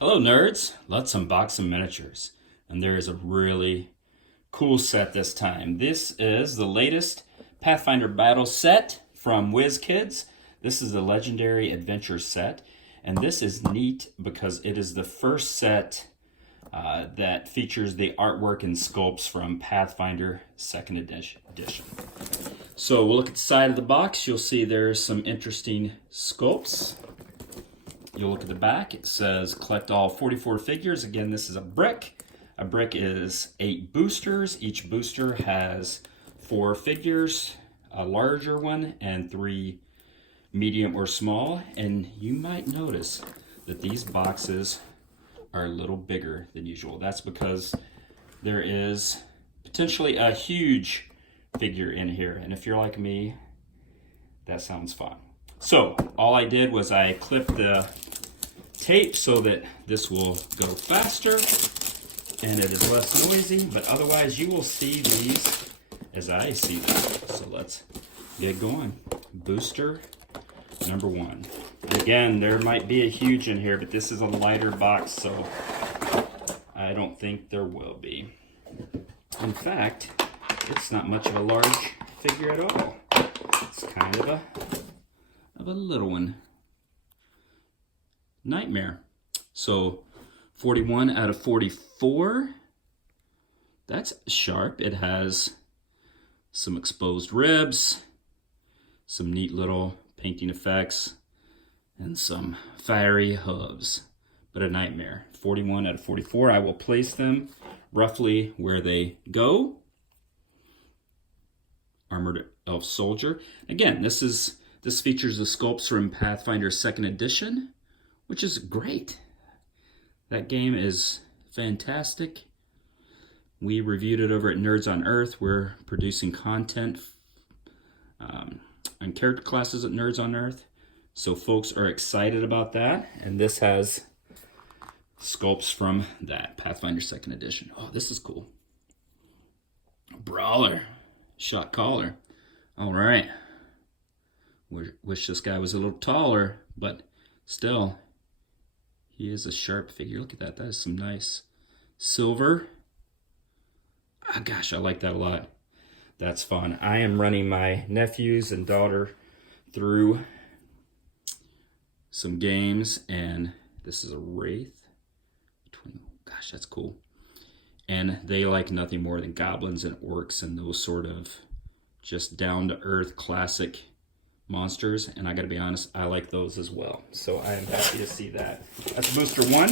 Hello nerds, let's unbox some miniatures. And there is a really cool set this time. This is the latest Pathfinder Battles set from Wizkids. This is the Legendary Adventures set. And this is neat because it is the first set that features the artwork and sculpts from Pathfinder 2nd edition. So we'll look at the side of the box. You'll see there's some interesting sculpts. You'll look at the back, it says collect all 44 figures. Again, this is a brick. A brick is 8 boosters. Each booster has 4 figures, a larger one and 3 medium or small. And you might notice that these boxes are a little bigger than usual. That's because there is potentially a huge figure in here. And if you're like me, that sounds fun. So all I did was I clipped the tape so that this will go faster and it is less noisy, but otherwise you will see these as I see them. So let's get going. Booster number 1. Again, there might be a huge in here, but this is a lighter box, so I don't think there will be. In fact, it's not much of a large figure at all. It's kind of a little one. Nightmare. So 41 out of 44. That's sharp. It has some exposed ribs, some neat little painting effects, and some fiery hooves. But a nightmare. 41 out of 44. I will place them roughly where they go. Armored Elf Soldier. Again, this features the sculpts from Pathfinder 2nd edition, which is great. That game is fantastic. We reviewed it over at Nerds on Earth. We're producing content on character classes at Nerds on Earth. So folks are excited about that. And this has sculpts from that Pathfinder 2nd edition. Oh, this is cool. Brawler. Shot caller. All right. Wish this guy was a little taller, but still, he is a sharp figure. Look at that. That is some nice silver. Ah, gosh, I like that a lot. That's fun. I am running my nephews and daughter through some games, and this is a Wraith. Gosh, that's cool. And they like nothing more than goblins and orcs and those sort of just down-to-earth classic monsters, and I gotta be honest, I like those as well. So I am happy to see that. That's booster 1.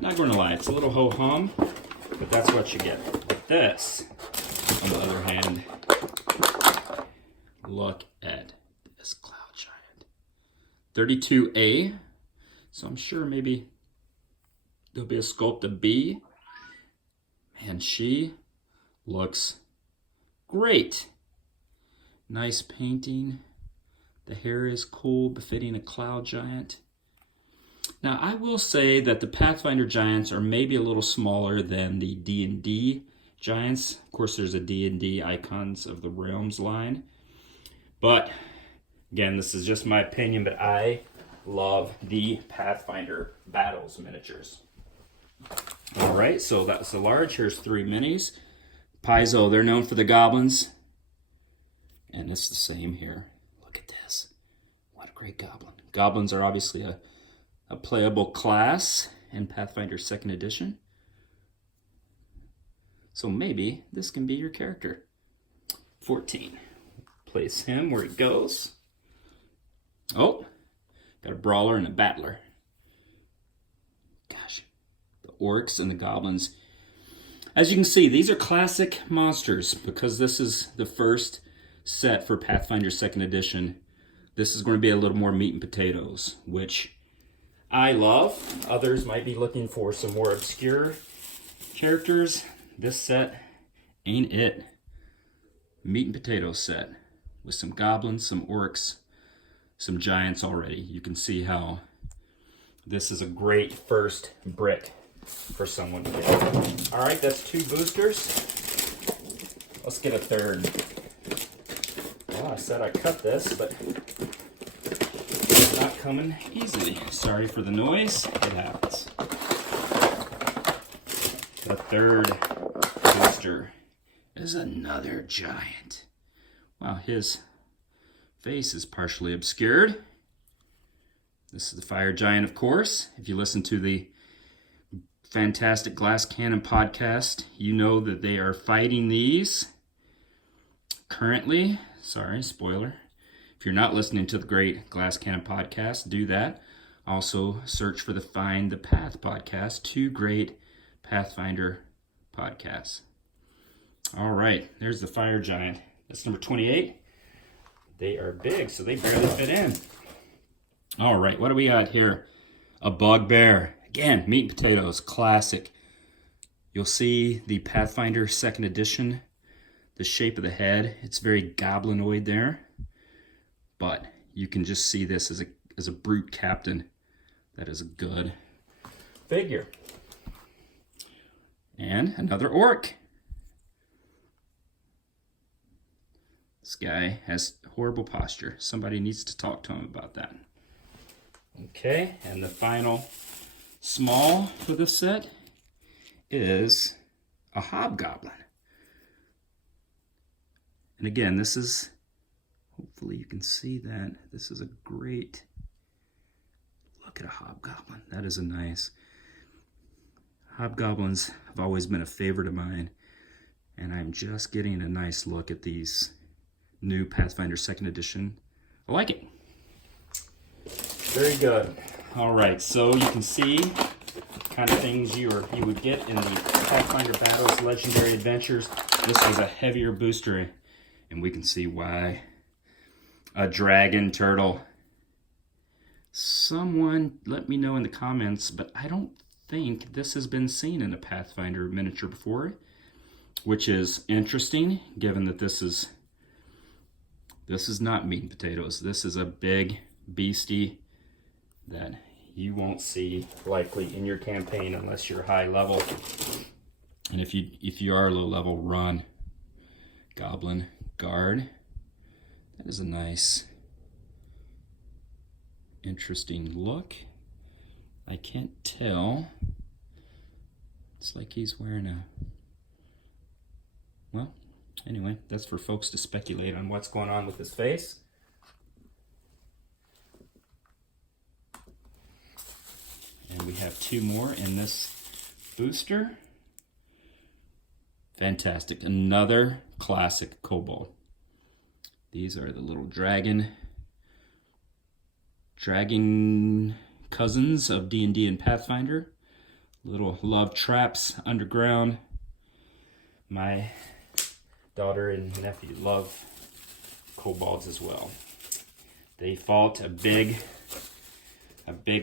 Not going to lie, it's a little ho-hum, but that's what you get. This, on the other hand, look at this cloud giant. 32A, so I'm sure maybe there'll be a sculpt of B. Man, she looks great. Nice painting. The hair is cool, befitting a cloud giant. Now, I will say that the Pathfinder giants are maybe a little smaller than the D&D giants. Of course, there's a D&D Icons of the Realms line. But, again, this is just my opinion, but I love the Pathfinder Battles miniatures. All right, so that's the large. Here's 3 minis. Paizo, they're known for the goblins. And it's the same here. Look at this. What a great goblin. Goblins are obviously a playable class in Pathfinder 2nd edition. So maybe this can be your character. 14. Place him where he goes. Oh, got a brawler and a battler. Gosh, the orcs and the goblins. As you can see, these are classic monsters because this is the first set for Pathfinder 2nd edition. This is going to be a little more meat and potatoes, which I love. Others might be looking for some more obscure characters. This set ain't it. Meat and potatoes set with some goblins, some orcs, some giants already. You can see how this is a great first brick for someone to get. All right, that's 2 boosters. Let's get a third. Well, I said I cut this, but it's not coming easily. Sorry for the noise. It happens. The third booster is another giant. Wow, his face is partially obscured. This is the fire giant, of course. If you listen to the fantastic Glass Cannon podcast, you know that they are fighting these currently. Sorry, spoiler. If you're not listening to the great Glass Cannon podcast, do that. Also, search for the Find the Path podcast, 2 great Pathfinder podcasts. All right, there's the fire giant. That's number 28. They are big, so they barely fit in. All right, what do we got here? A bugbear. Again, meat and potatoes, classic. You'll see the Pathfinder 2nd edition, the shape of the head. It's very goblinoid there. But you can just see this as a brute captain. That is a good figure. And another orc. This guy has horrible posture. Somebody needs to talk to him about that. Okay, and the final small for this set is a hobgoblin. And again, this is, hopefully you can see that. This is a great look at a hobgoblin. That is a nice. Hobgoblins have always been a favorite of mine, and I'm just getting a nice look at these new Pathfinder 2nd edition. I like it. Very good. All right, so you can see kind of things you would get in the Pathfinder Battles Legendary Adventures. This is a heavier booster, and we can see why. A dragon turtle. Someone let me know in the comments, but I don't think this has been seen in a Pathfinder miniature before, which is interesting given that this is not meat and potatoes. This is a big beastie that you won't see likely in your campaign unless you're high level. And if you are low level, run. Goblin guard. That is a nice, interesting look. I can't tell. It's like he's wearing a... Well, anyway, that's for folks to speculate on what's going on with his face. And we have 2 more in this booster. Fantastic. Another classic kobold. These are the little dragon cousins of D&D and Pathfinder. Little love traps underground. My daughter and nephew love kobolds as well. They fought a big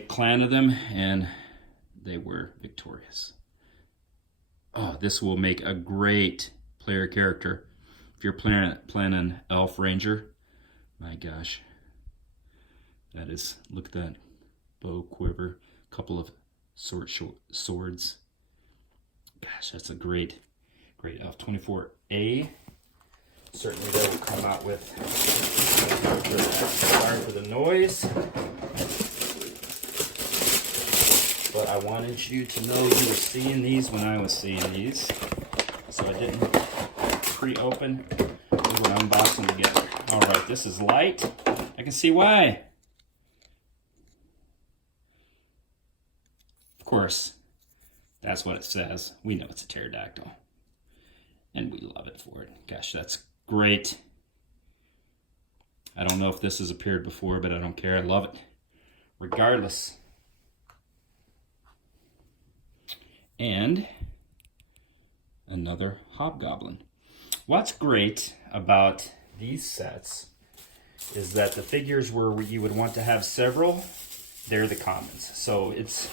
clan of them, and they were victorious. Oh, this will make a great player character. If you're planning Elf Ranger, my gosh. That is, look at that bow, quiver, couple of swords. Gosh, that's a great elf. 24A. Certainly they will come out with. Sorry for the noise. But I wanted you to know you were seeing these when I was seeing these. So I didn't pre-open. We would unbox them together. Alright, this is light. I can see why. Of course, that's what it says. We know it's a pterodactyl. And we love it for it. Gosh, that's great. I don't know if this has appeared before, but I don't care. I love it. Regardless. And another hobgoblin. What's great about these sets is that the figures where you would want to have several, they're the commons. So it's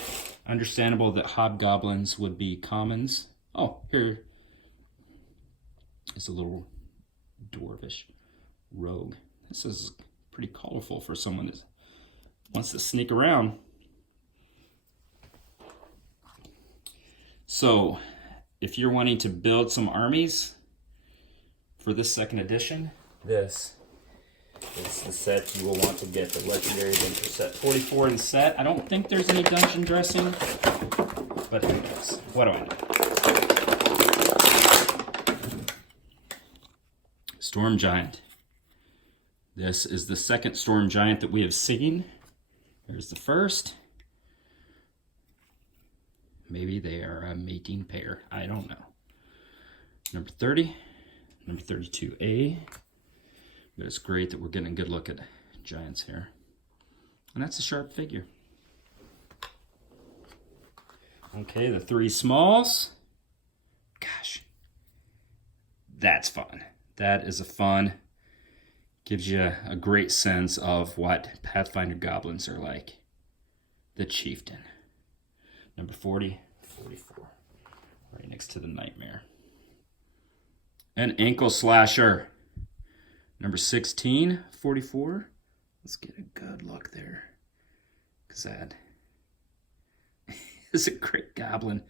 understandable that hobgoblins would be commons. Oh, here is a little dwarvish rogue. This is pretty colorful for someone that wants to sneak around. So, if you're wanting to build some armies for this 2nd edition, this It's the set you will want to get, the Legendary Adventure set. 44 in the set. I don't think there's any dungeon dressing, but who knows? What do I know? Storm Giant. This is the second Storm Giant that we have seen. There's the first. Maybe they are a mating pair. I don't know. Number 30, number 32A. But it's great that we're getting a good look at giants here. And that's a sharp figure. Okay, the 3 smalls. Gosh, that's fun. That is a fun, gives you a great sense of what Pathfinder goblins are like. The Chieftain. Number 40, 44. Right next to the Nightmare. An Ankle Slasher. Number 16, 44. Let's get a good look there. Because that is a great goblin.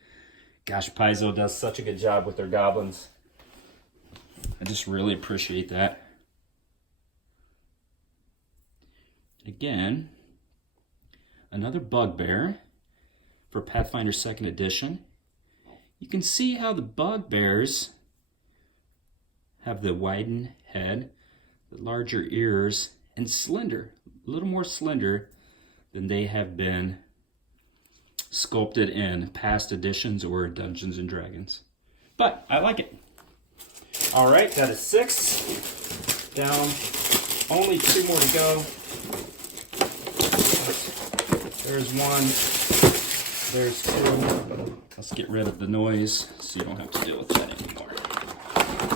Gosh, Paizo does such a good job with their goblins. I just really appreciate that. Again, another bugbear for Pathfinder 2nd Edition. You can see how the bugbears have the widened head, the larger ears, and slender, a little more slender than they have been sculpted in past editions or Dungeons and Dragons. But I like it. All right, that is 6 down. Only 2 more to go. There's 1. There's 2. Let's get rid of the noise so you don't have to deal with that anymore.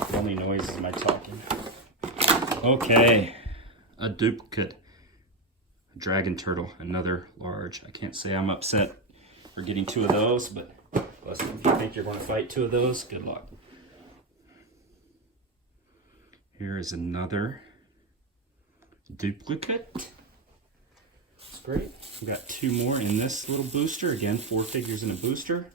The only noise is my talking. Okay, a duplicate. A dragon turtle, another large. I can't say I'm upset for getting 2 of those, but listen, if you think you're going to fight 2 of those, good luck. Here is another duplicate. That's great. We've got 2 more in this little booster. Again, 4 figures in a booster.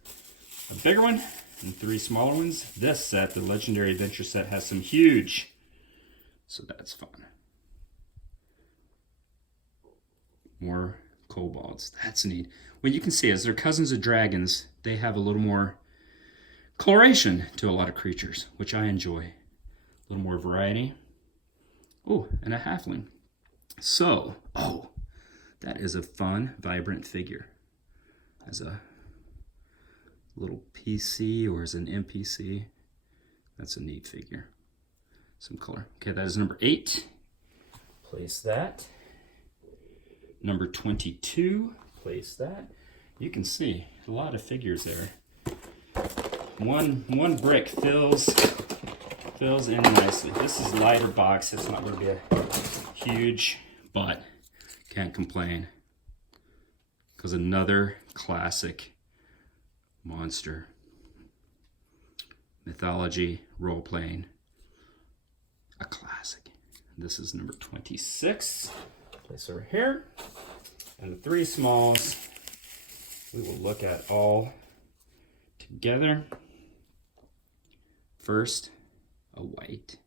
A bigger one and 3 smaller ones. This set, the Legendary Adventure set, has some huge. So that's fun. More kobolds. That's neat. Well, you can see as they're cousins of dragons, they have a little more coloration to a lot of creatures, which I enjoy. A little more variety. Oh, and a halfling. So, oh, that is a fun, vibrant figure. As a little PC or as an NPC, that's a neat figure. Some color. Okay, that is number 8. Place that. Number 22. Place that. You can see a lot of figures there. One brick fills in nicely. This is lighter box. It's not going to be a huge, but can't complain. Because another classic monster. Mythology, role-playing. A classic. This is number 26. Place over here. And the 3 smalls we will look at all together. First, a white.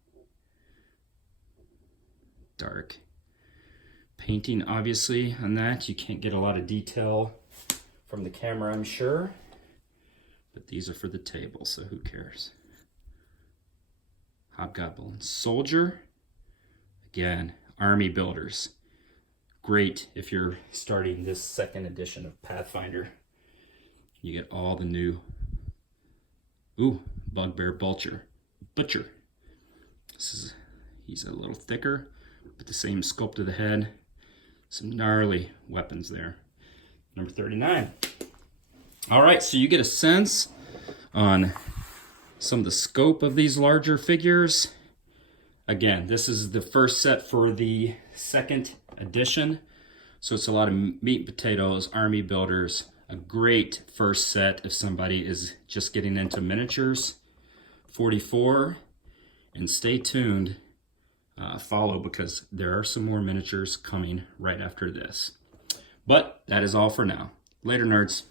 Dark. Painting, obviously, on that. You can't get a lot of detail from the camera, I'm sure. But these are for the table, so who cares? Hobgoblin Soldier. Again, army builders. Great if you're starting this 2nd edition of Pathfinder. You get all the new... Ooh, Bugbear Butcher. He's a little thicker, but the same sculpt of the head. Some gnarly weapons there. Number 39. All right, so you get a sense on some of the scope of these larger figures. Again, this is the first set for the 2nd edition. So it's a lot of meat and potatoes, army builders. A great first set if somebody is just getting into miniatures. 44. And stay tuned. Follow because there are some more miniatures coming right after this. But that is all for now. Later, nerds.